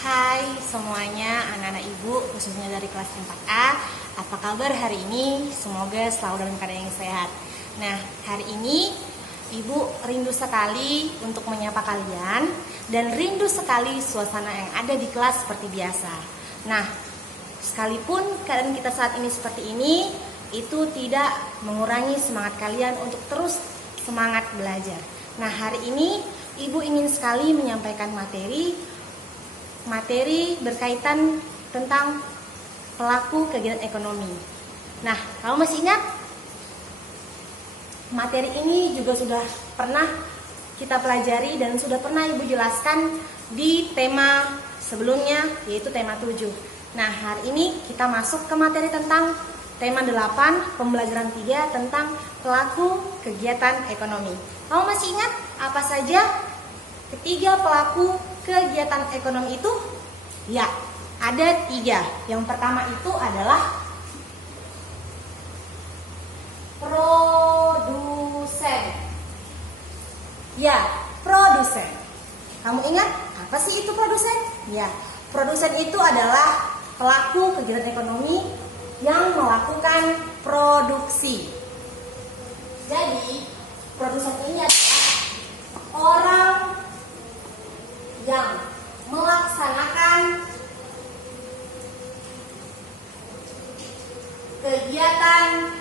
Hai semuanya, anak-anak ibu khususnya dari kelas 4A. Apa kabar hari ini? Semoga selalu dalam keadaan yang sehat. Nah, hari ini ibu rindu sekali untuk menyapa kalian dan rindu sekali suasana yang ada di kelas seperti biasa. Nah, sekalipun keadaan kita saat ini seperti ini, itu tidak mengurangi semangat kalian untuk terus semangat belajar. Nah, hari ini ibu ingin sekali menyampaikan materi berkaitan tentang pelaku kegiatan ekonomi. Nah, kamu masih ingat? Materi ini juga sudah pernah kita pelajari dan sudah pernah ibu jelaskan di tema sebelumnya, yaitu tema 7. Nah, hari ini kita masuk ke materi tentang tema 8, pembelajaran 3 tentang pelaku kegiatan ekonomi. Kamu masih ingat apa saja ketiga pelaku kegiatan ekonomi itu? Ya, ada 3. Yang pertama itu adalah produsen. Ya, produsen. Kamu ingat apa sih itu produsen? Ya, produsen itu adalah pelaku kegiatan ekonomi yang melakukan produksi. Jadi, produsen ini adalah orang yang melaksanakan kegiatan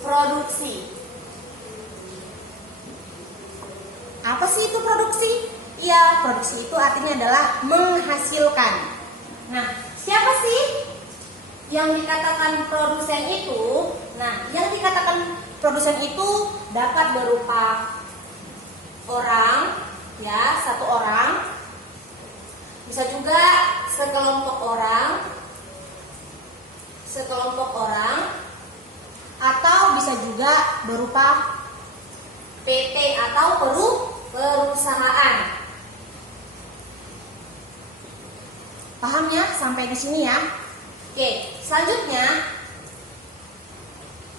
produksi. Apa sih itu produksi? Ya, produksi itu artinya adalah menghasilkan. Nah, siapa sih yang dikatakan produsen itu? Nah, yang dikatakan produsen itu dapat berupa orang, ya, satu orang, bisa juga sekelompok orang, atau bisa juga berupa PT atau perusahaan. Paham ya sampai di sini ya? Oke, selanjutnya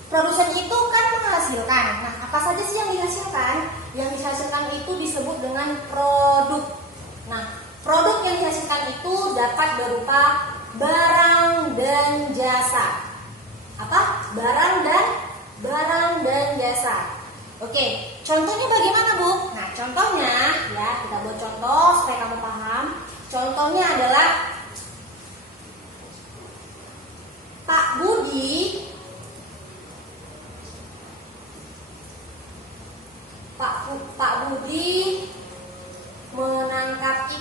produsen itu kan menghasilkan. Nah, apa saja sih yang dihasilkan? Yang dihasilkan itu disebut dengan produk. Nah, produk yang dihasilkan itu dapat berupa barang dan jasa. Apa? Barang dan jasa. Oke, contohnya bagaimana, Bu? Nah, contohnya ya, kita buat contoh supaya kamu paham. Contohnya adalah Pak Budi menangkap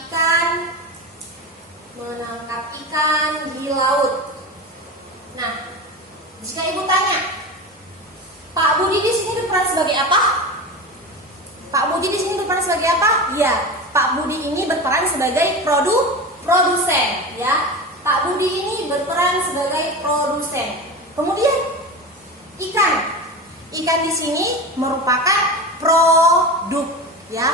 ikan di laut. Nah, jika ibu tanya, Pak Budi di sini berperan sebagai apa? Pak Budi di sini berperan sebagai apa? Ya, Pak Budi ini berperan sebagai produsen, ya. Pak Budi ini berperan sebagai produsen. Kemudian ikan di sini merupakan produk, ya.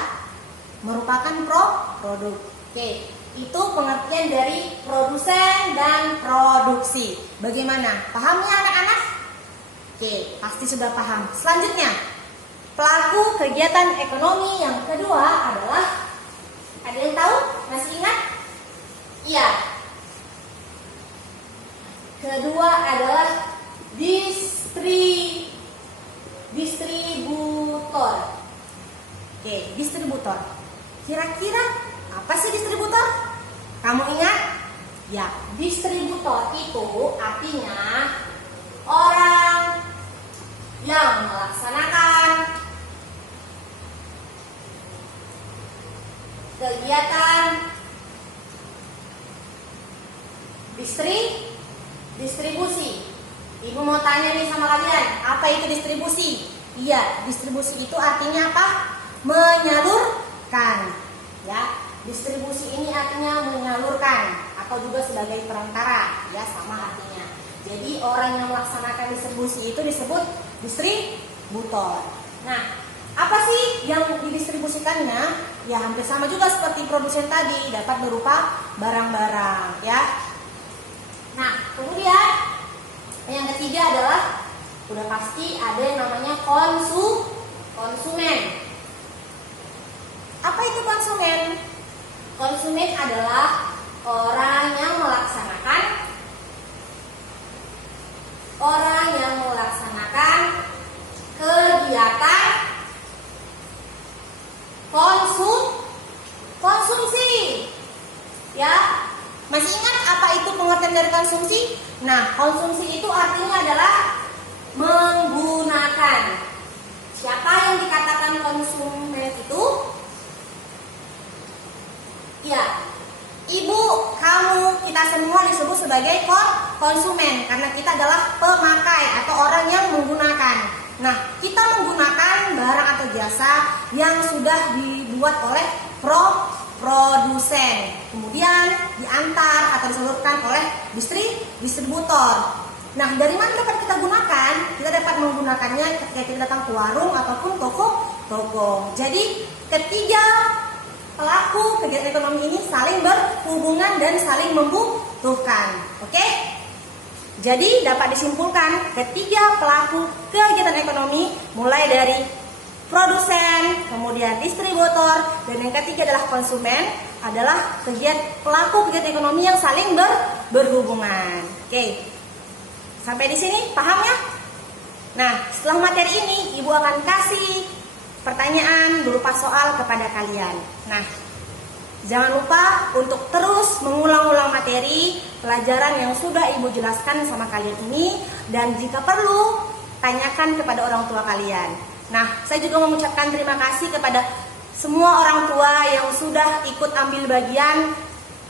Merupakan produk. Oke, itu pengertian dari produsen dan produksi. Bagaimana? Pahamnya anak-anak? Oke, pasti sudah paham. Selanjutnya, pelaku kegiatan ekonomi yang kedua adalah, ada yang tahu? Masih ingat? Iya. Kedua adalah distributor. Oke, distributor. Kira-kira apa sih distributor? Kamu ingat? Ya, distributor itu artinya orang yang melaksanakan kegiatan distribusi. Ibu mau tanya nih sama kalian, apa itu distribusi? Iya, distribusi itu artinya apa? Menyalurkan. Ya, distribusi ini artinya menyalurkan atau juga sebagai perantara, ya, sama artinya. Jadi orang yang melaksanakan distribusi itu disebut distributor. Nah, apa sih yang didistribusikannya? Ya, hampir sama juga seperti produsen tadi, dapat berupa barang-barang, ya. Nah, kemudian yang ketiga adalah udah pasti ada yang namanya konsumen. Apa itu konsumen? Konsumen Konsumen adalah orang yang melaksanakan kegiatan konsumsi. Ya, masih ingat apa itu pengertian dari konsumsi? Nah, konsumsi itu artinya adalah menggunakan. Siapa yang dikatakan konsumen itu? Ya, ibu, kamu, kita semua disebut sebagai konsumen karena kita adalah pemakai atau orang yang menggunakan. Nah, kita menggunakan barang atau jasa yang sudah dibuat oleh produsen, kemudian diantar atau disalurkan oleh distributor. Nah, dari mana dapat kita gunakan? Kita dapat menggunakannya ketika kita datang ke warung ataupun toko. Jadi, ketiga pelaku kegiatan ekonomi ini saling berhubungan dan saling membutuhkan. Oke? Jadi, dapat disimpulkan ketiga pelaku kegiatan ekonomi mulai dari produsen, kemudian distributor, dan yang ketiga adalah konsumen, adalah pelaku kegiatan ekonomi yang saling berhubungan. Oke, sampai di sini paham ya? Nah, setelah materi ini, Ibu akan kasih pertanyaan berupa soal kepada kalian. Nah, jangan lupa untuk terus mengulang-ulang materi pelajaran yang sudah Ibu jelaskan sama kalian ini, dan jika perlu, tanyakan kepada orang tua kalian. Nah, saya juga mengucapkan terima kasih kepada semua orang tua yang sudah ikut ambil bagian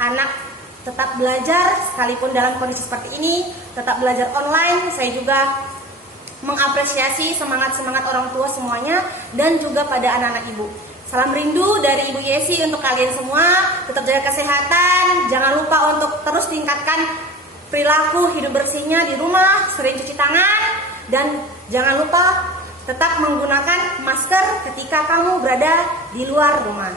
anak tetap belajar sekalipun dalam kondisi seperti ini, tetap belajar online. Saya juga mengapresiasi semangat-semangat orang tua semuanya dan juga pada anak-anak Ibu. Salam rindu dari Ibu Yesi untuk kalian semua. Tetap jaga kesehatan, jangan lupa untuk terus tingkatkan perilaku hidup bersihnya di rumah, sering cuci tangan, dan jangan lupa tetap menggunakan masker ketika kamu berada di luar rumah.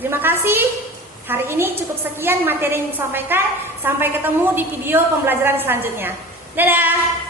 Terima kasih. Hari ini cukup sekian materi yang disampaikan. Sampai ketemu di video pembelajaran selanjutnya. Dadah!